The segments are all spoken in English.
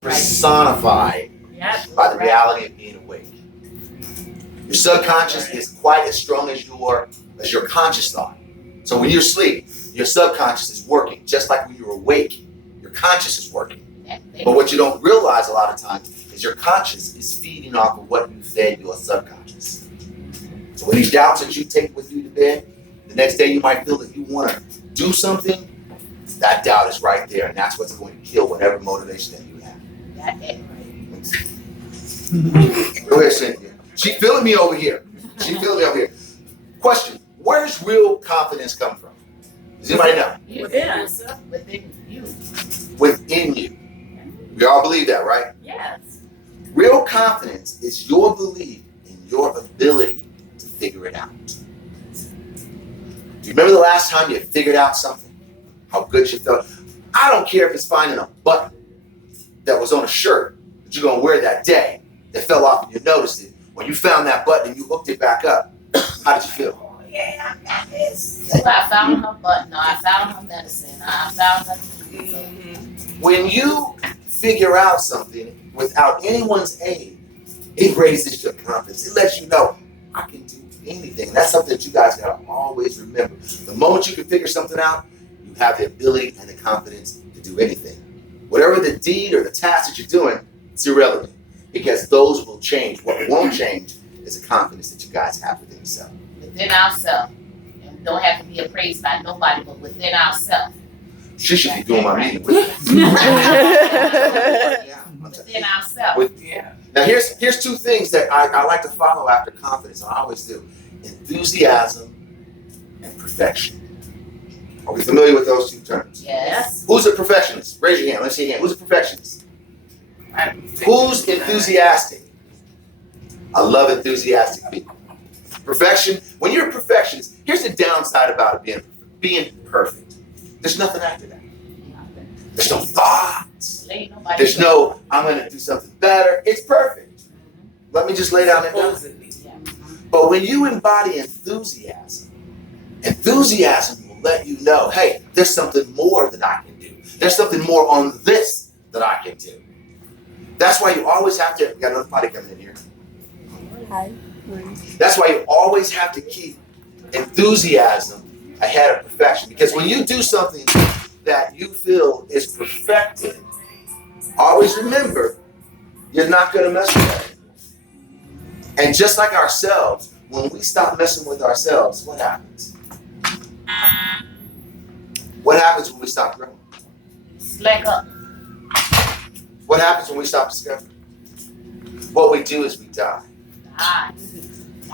personified by the reality of being awake. Your subconscious is quite as strong as your conscious thought. So when you're asleep, your subconscious is working just like when you're awake. Your conscious is working. But what you don't realize a lot of times is your conscious is feeding off of what you fed your subconscious. So when these doubts that you take with you to bed, the next day you might feel that you want to do something. That doubt is right there, and that's what's going to kill whatever motivation that you have. Go ahead, Cynthia. She feeling me over here. Question: where does real confidence come from? Does anybody know? Within you. Within you. We all believe that, right? Yes. Real confidence is your belief in your ability to figure it out. Do you remember the last time you figured out something? How good you felt? I don't care if it's finding a button that was on a shirt that you're going to wear that day that fell off and you noticed it. When you found that button and you hooked it back up, how did you feel? Oh, yeah, I got this. I found her button. I found her medicine. I found her. When you figure out something without anyone's aid, it raises your confidence. It lets you know, I can do anything. That's something that you guys got to always remember. The moment you can figure something out, you have the ability and the confidence to do anything. Whatever the deed or the task that you're doing, it's irrelevant because those will change. What won't change is the confidence that you guys have within yourself. Within ourselves. And we don't have to be appraised by nobody, but within ourselves. She should be doing my meeting with me. Within ourselves. Now here's two things that I like to follow after confidence, and I always do. Enthusiasm and perfection. Are we familiar with those two terms? Yes. Who's a perfectionist? Raise your hand. Let's see your hand. Who's a perfectionist? Who's enthusiastic? I love enthusiastic people. Perfection. When you're a perfectionist, here's the downside about it being perfect. There's nothing after that. There's no thoughts. There's no, I'm going to do something better. It's perfect. Let me just lay down that down. But when you embody enthusiasm will let you know, hey, there's something more that I can do. There's something more on this that I can do. That's why you always have to, we got another potty coming in here. Hi. That's why you always have to keep enthusiasm ahead of perfection. Because when you do something that you feel is perfected, always remember, you're not going to mess with that. And just like ourselves, when we stop messing with ourselves, what happens? What happens when we stop growing? Slack up. What happens when we stop discovering? What we do is we die.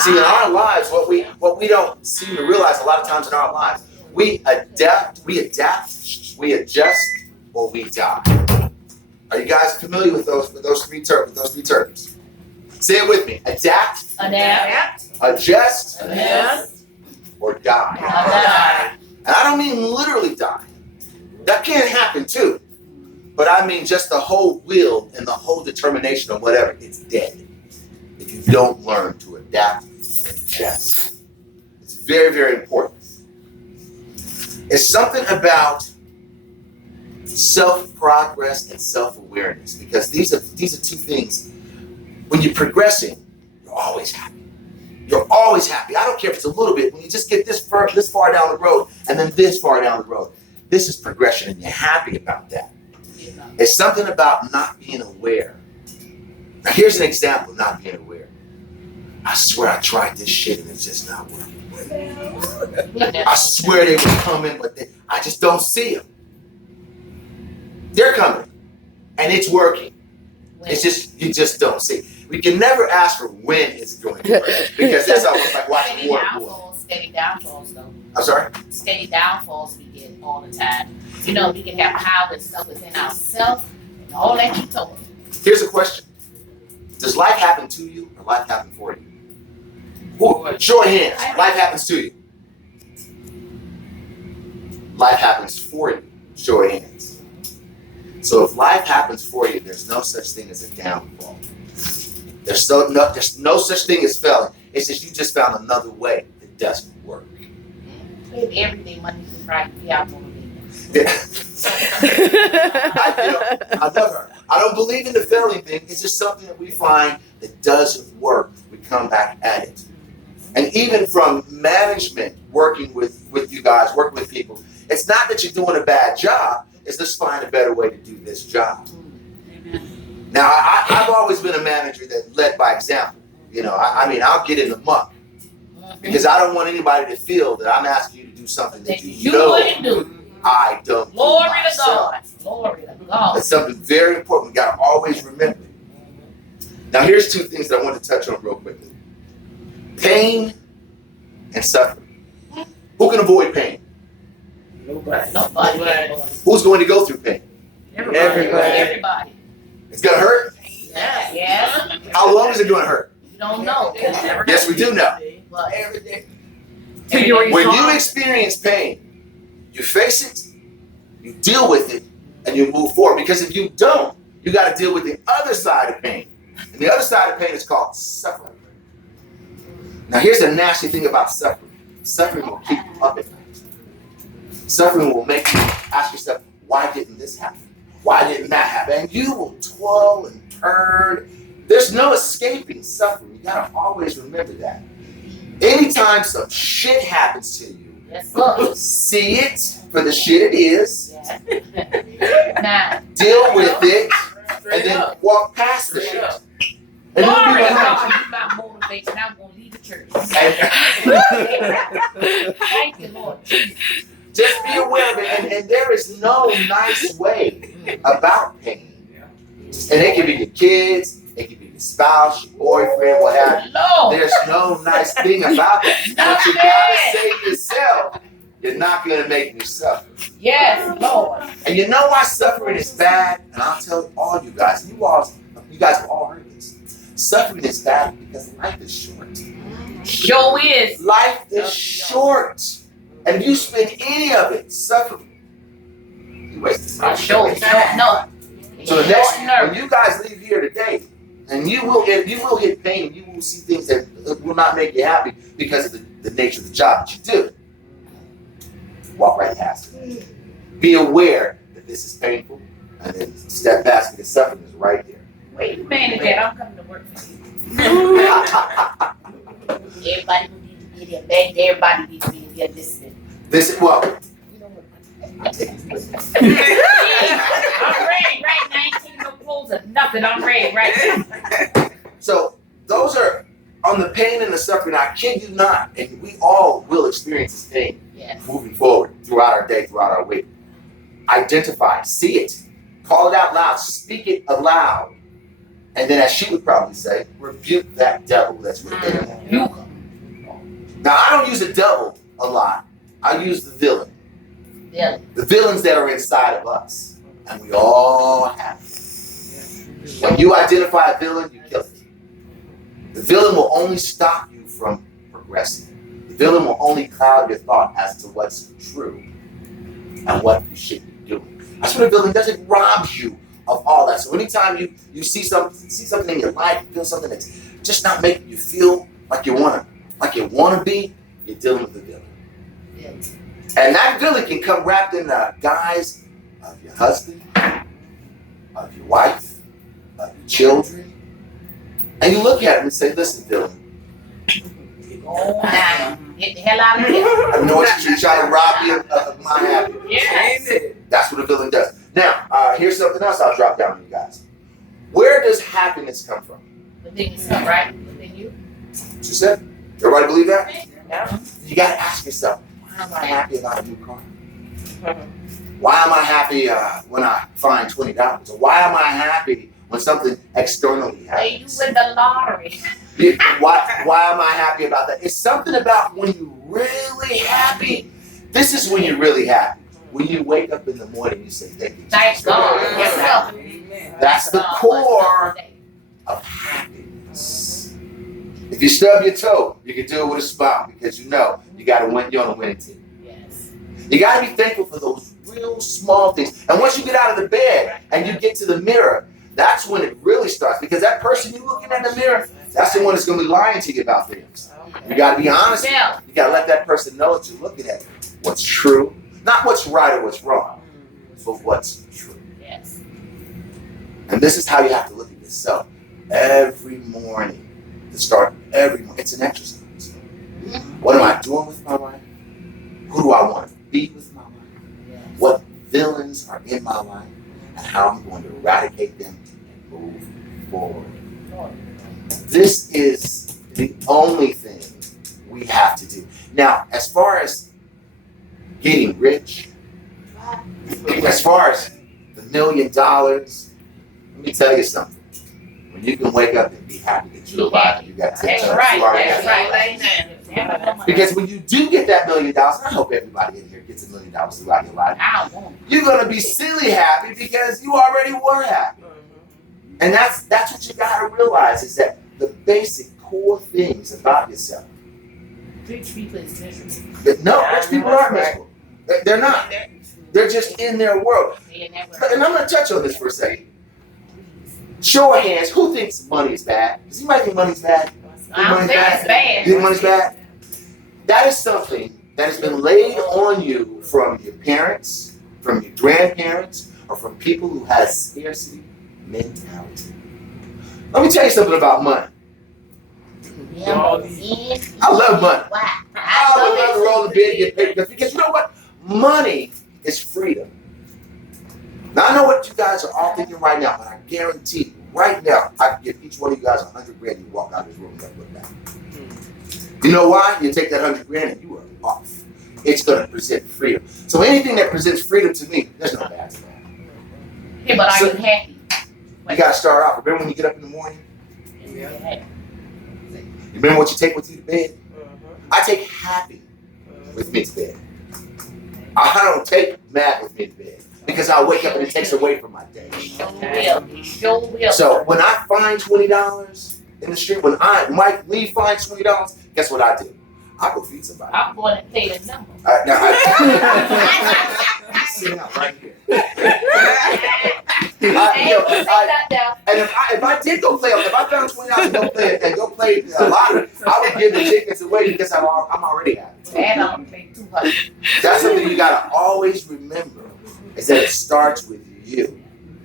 See, in our lives, what we don't seem to realize a lot of times in our lives, we adapt, we adjust, or we die. Are you guys familiar with those three terms? Say it with me. Adapt, adjust, or die. And I don't mean literally die. That can happen too. But I mean just the whole will and the whole determination of whatever, it's dead. If you don't learn to adapt and adjust. It's very, very important. It's something about self-progress and self-awareness, because these are two things. When you're progressing, you're always happy. You're always happy. I don't care if it's a little bit. When you just get this far down the road and then this far down the road, this is progression, and you're happy about that. It's something about not being aware. Now, here's an example of not being aware. I swear I tried this shit and it's just not working. I swear they were coming, but I just don't see them. They're coming, and it's working. It's just, you just don't see. We can never ask for when it's going to work, because that's almost like watching water boil. Steady downfalls, though. I'm sorry? Steady downfalls we get all the time. You know, we can have power and stuff within ourselves, and all that you told me. Here's a question. Does life happen to you or life happen for you? Ooh, show of hands. Life happens to you. Life happens for you. Show of hands. So if life happens for you, there's no such thing as a downfall. There's no such thing as failing. It's just you just found another way that doesn't work. Every day, Monday through Friday, we out motivated. I never. I don't believe in the failing thing. It's just something that we find that doesn't work. We come back at it. And even from management, working with you guys, working with people, it's not that you're doing a bad job. It's just find a better way to do this job. Amen. Now, I've always been a manager that led by example. You know, I mean, I'll get in the muck because I don't want anybody to feel that I'm asking you to do something that you know wouldn't do. I don't. Glory to God. Glory to God. That's something very important. We got to always remember. Now, here's two things that I want to touch on real quickly. Pain and suffering. Who can avoid pain? Nobody. Who's going to go through pain? Everybody. It's going to hurt? Yeah. How long is it going to hurt? You don't know. Yes, we do know. But every day. When you experience pain, you face it, you deal with it, and you move forward. Because if you don't, you got to deal with the other side of pain. And the other side of pain is called suffering. Now, here's the nasty thing about suffering. Suffering will keep you up at night. Suffering will make you ask yourself, why didn't this happen? Why didn't that happen? And you will twirl and turn. There's no escaping suffering. You got to always remember that. Anytime some shit happens to you, see it for the shit it is. Deal with it, and then walk past the shit. And you'll be behind you. About motivation, I'm going to leave the church. Thank you, Lord. Just be aware of it, and there is no nice way about pain. And it can be your kids, it can be your spouse, your boyfriend, what have you. There's no nice thing about that. But you gotta say to yourself, you're not gonna make me suffer. Yes, Lord. And you know why suffering is bad? And I'll tell all you guys, you guys have all heard this. Suffering is bad because life is short. Sure is. Life is short. And if you spend any of it suffering, you waste the time. No. So the next, when you guys leave here today, and you will hit pain, and you will see things that will not make you happy because of the nature of the job that you do. Walk right past it. Be aware that this is painful, and then step past because suffering is right there. Wait a minute, Dad. I'm coming to work for you. Everybody needs to be there. Beg everybody needs to be there listening. Well. I'm ready right now. Ain't seen no clothes or nothing. I'm ready right now. So those are on the pain and the suffering. I kid you not, and we all will experience this pain moving forward throughout our day, throughout our week. Identify, see it, call it out loud, speak it aloud, and then, as she would probably say, rebuke that devil that's within you. Now, I don't use the devil a lot. I use the villain. Yeah. The villains that are inside of us. And we all have it. When you identify a villain, you kill it. The villain will only stop you from progressing. The villain will only cloud your thought as to what's true and what you should be doing. That's what a villain does. It robs you of all that. So anytime you see something in your life, you feel something that's just not making you feel like you want to be, you're dealing with the villain. Yeah. And that villain can come wrapped in the guise of your husband, of your wife, of your children. And you look at him and say, listen, villain. Get the hell out of here. I know what you're trying to rob me of my happiness. Yes. That's what a villain does. Now, here's something else I'll drop down on you guys. Where does happiness come from? Within yourself, right? Within you. What you said? Everybody believe that? Yeah. You got to ask yourself, why am I happy about a new car? Why am I happy when I find $20? Or why am I happy when something externally happens? You win the lottery. Why am I happy about that? It's something about when you're really happy. This is when you're really happy. When you wake up in the morning, you say, thank you. Thank God. That's the core of happiness. If you stub your toe, you can do it with a smile because you know you got to win. You're on a winning team. Yes. You got to be thankful for those real small things. And once you get out of the bed and you get to the mirror, that's when it really starts. Because that person you're looking at in the mirror, that's the one that's going to be lying to you about things. You got to be honest. You got to let that person know that you're looking at what's true, not what's right or what's wrong. for what's true. Yes. And this is how you have to look at yourself every morning. To start every morning. It's an exercise. What am I doing with my life? Who do I want to be with my life? Yes. What villains are in my life? And how I'm going to eradicate them and move forward. This is the only thing we have to do. Now, as far as getting rich, as far as the $1 million, let me tell you something. When you can wake up and be happy that you're alive and you got 10 That's times, right. you already That's got right. because when you do get that $1 million, I hope everybody in here gets $1 million throughout your life. You're gonna be silly happy because you already were happy. And that's what you gotta realize is that the basic core things about yourself. Rich people is miserable. No, rich people aren't miserable. They're not. They're just in their world. And I'm gonna touch on this for a second. Show of hands, who thinks money is bad? Does anybody think money's bad? I don't think it's bad. You think money's bad? That is something that has been laid on you from your parents, from your grandparents, or from people who had a scarcity mentality. Let me tell you something about money. I love money. I would love to roll the bed and get paid because you know what? Money is freedom. Now I know what you guys are all thinking right now, but I guarantee you, right now, I can give each one of you guys $100 grand and you walk out of this room and never look back. You know why? You take that $100 grand and you are off. It's going to present freedom. So anything that presents freedom to me, there's no bad to that. Yeah, but are you happy? You got to start off. Remember when you get up in the morning? Yeah. You remember what you take with you to bed? I take happy with me to bed. I don't take mad with me to bed because I wake up and it takes away from my day. Sure will. So when I find $20 in the street, when Mike Lee finds $20, guess what I do? I go feed somebody. I'm going to pay the number. Sit down right here. And if I did go play, if I found $20 and go play a lottery, I would give the tickets away because I'm already happy. And I'm going to pay $200. That's something you gotta always remember, is that it starts with you.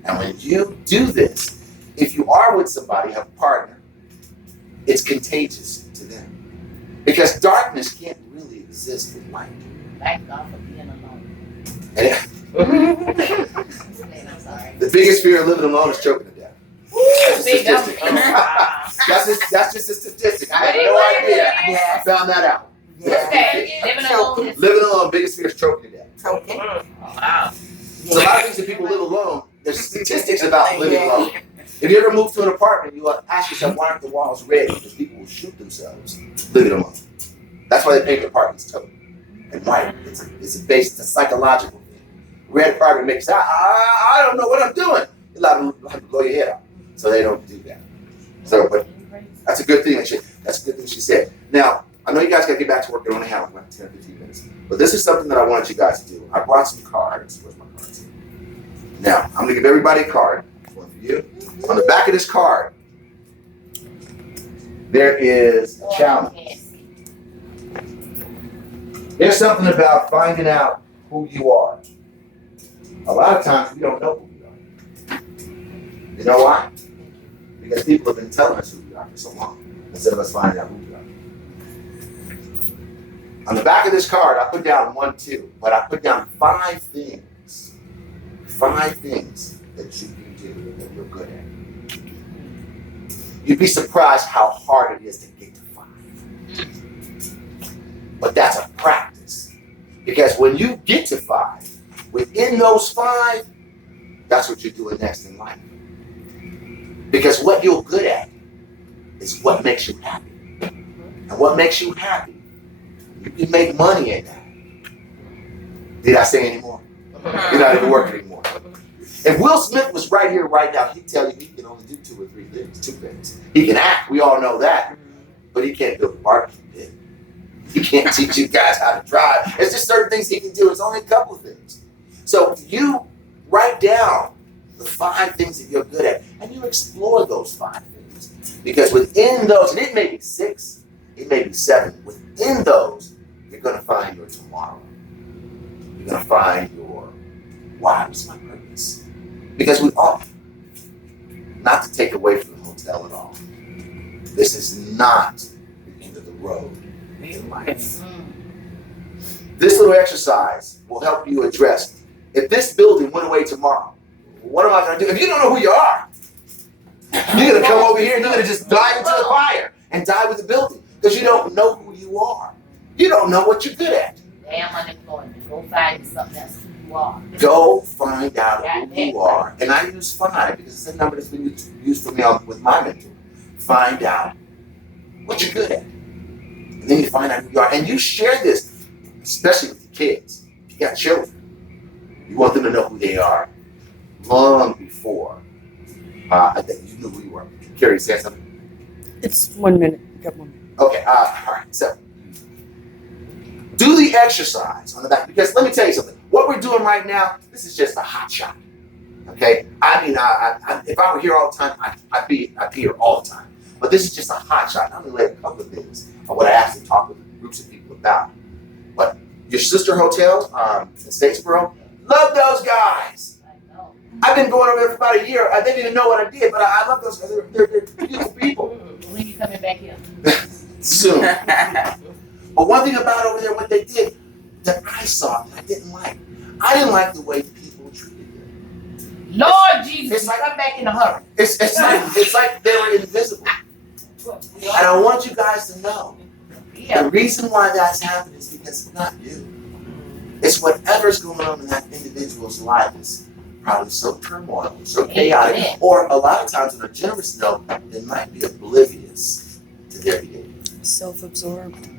And when you do this, if you are with somebody, have a partner, it's contagious to them. Because darkness can't really exist with light. Thank God for being alone. I'm sorry. The biggest fear of living alone is choking to death. That's a statistic. That's just a statistic. I had no idea. I found that out. Living alone, biggest fear is choking to death. Choking. Wow. So a lot of things that people live alone, there's statistics about living alone. If you ever move to an apartment, you ask yourself, why aren't the walls red? Because people will shoot themselves living alone. That's why they paint the apartments taupe and white. It's a psychological thing. Red apartment makes I don't know what I'm doing. You're allowed to blow your head off. So they don't do that. So, but that's a good thing. That's a good thing she said. Now, I know you guys got to get back to work. You're only have like 10 or 15 minutes. But this is something that I wanted you guys to do. I brought some cards. Where's my cards? Now, I'm going to give everybody a card. One for you. On the back of this card, there is a challenge. There's something about finding out who you are. A lot of times we don't know who we are. You know why? Because people have been telling us who we are for so long, instead of us finding out who we are. On the back of this card, I put down 1, 2, but I put down 5 things. 5 things that you can do that you're good at. You'd be surprised how hard it is to get to 5. But that's a practice. Because when you get to 5, within those 5, that's what you're doing next in life. Because what you're good at is what makes you happy. And what makes you happy, you can make money in that. Did I say any more? You're not even working anymore. If Will Smith was right here, right now, he'd tell you he can only do 2 or 3 things, 2 things. He can act, we all know that. But he can't build a barbecue pit. He can't teach you guys how to drive. There's just certain things he can do. It's only a couple of things. So you write down the 5 things that you're good at, and you explore those 5 things. Because within those, and it may be 6, it may be 7, within those, you're going to find your tomorrow. You're going to find your Why was my purpose? Because we ought not to take away from the hotel at all. This is not the end of the road in life. This little exercise will help you address, if this building went away tomorrow, what am I going to do? If you don't know who you are, you're going to come over here and you're going to just dive into the fire and die with the building because you don't know who you are. You don't know what you're good at. Damn unemployment. Go find something else who you are. Go find out who you are. And I use 5 because it's a number that's been used for me with my mentor. Find out what you're good at. And then you find out who you are. And you share this, especially with your kids. If you got children, you want them to know who they are long before I think you knew who you were. Carrie, say something? It's 1 minute. You got 1 minute. Okay, all right. So, do the exercise on the back. Because let me tell you something. What we're doing right now, this is just a hot shot. Okay? I mean, if I were here all the time, I'd be here all the time. But this is just a hot shot. I'm going to lay a couple of things on what I actually talk with groups of people about. But your sister hotel in Statesboro, love those guys. I've been going over there for about a year. I didn't even know what I did, but I love those guys. They're beautiful people. When are you coming back here? Soon. But one thing about over there, what they did that I saw that I didn't like the way the people treated them. Lord Jesus, come back in a hurry. It's like they were invisible. And I want you guys to know, the reason why that's happening is because it's not you. It's whatever's going on in that individual's life is probably so turmoil, so chaotic, or a lot of times on a generous note, they might be oblivious to their behavior. Self-absorbed.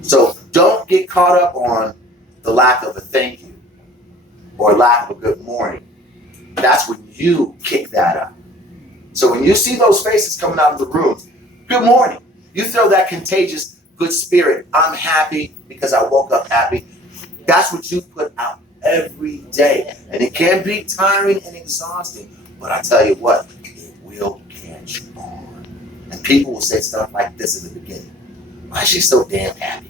So don't get caught up on the lack of a thank you or lack of a good morning. That's when you kick that up. So when you see those faces coming out of the room, good morning. You throw that contagious good spirit. I'm happy because I woke up happy. That's what you put out every day. And it can be tiring and exhausting, but I tell you what, it will catch on. And people will say stuff like this in the beginning. Why is she so damn happy?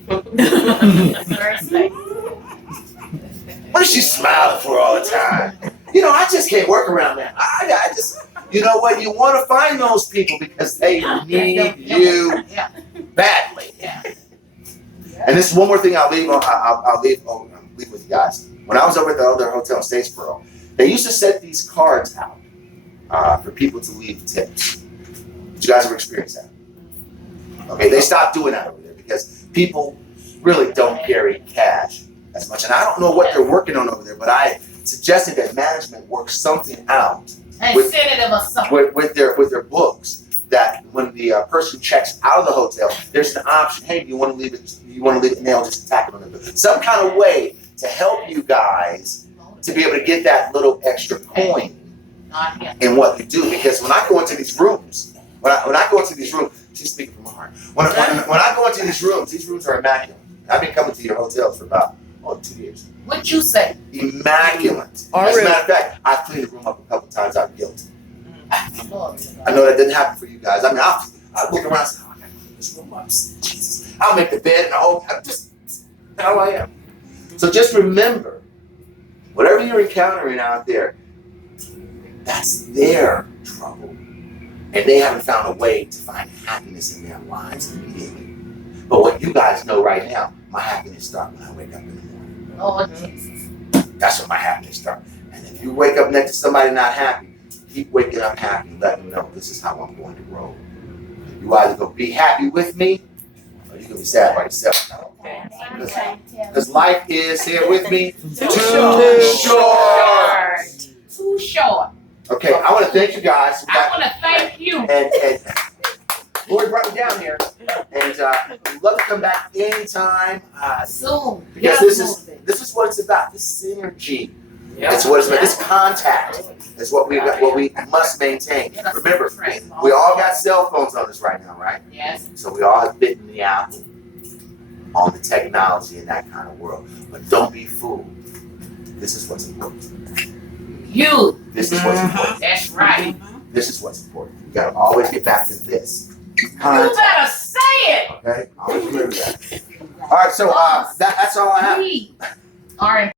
What is she smiling for all the time? You know, I just can't work around that. I just, you know what? You want to find those people because they need you badly. And this is one more thing I'll leave with you guys. When I was over at the other hotel in Statesboro, they used to set these cards out for people to leave tips. Did you guys ever experience that? Okay, they stopped doing that over there because people really don't carry cash as much. And I don't know what they're working on over there, but I suggested that management work something out with their books, that when the person checks out of the hotel, there's an option. Hey, do you want to leave it? And they'll just tack it on the bill. Some kind of way to help you guys to be able to get that little extra coin in what you do. Because when I go into these rooms, she's speaking from my heart. When I go into these rooms are immaculate. I've been coming to your hotels for about 2 years. What you say? Immaculate. As a matter of fact, I cleaned the room up a couple times out of guilt. I know that didn't happen for you guys. I mean, I'll look around and say, oh, I gotta clean this room up. Jesus. I'll make the bed and the whole, I'm just how I am. So just remember, whatever you're encountering out there, that's their trouble. And they haven't found a way to find happiness in their lives immediately. But what you guys know right now, my happiness starts when I wake up in the morning. Oh, Jesus. That's when my happiness starts. And if you wake up next to somebody not happy, keep waking up happy. Let them know this is how I'm going to roll. You either going to be happy with me, or you're going to be sad by yourself. Because life is, here with me, too short. Too short. Okay, I want to thank you guys. I want to thank you. And Lord brought me down here. And we'd love to come back anytime. Soon. Because this is what it's about. This synergy. Yeah. It's what it's about. This contact is what we must maintain. Remember, we all got cell phones on us right now, right? Yes. So we all have bitten the apple on the technology in that kind of world. But don't be fooled. This is what's important. This is what's important. That's right. This is what's important. You gotta always get back to this. You better say it. Okay? Always remember that. All right, so that's all I have. We are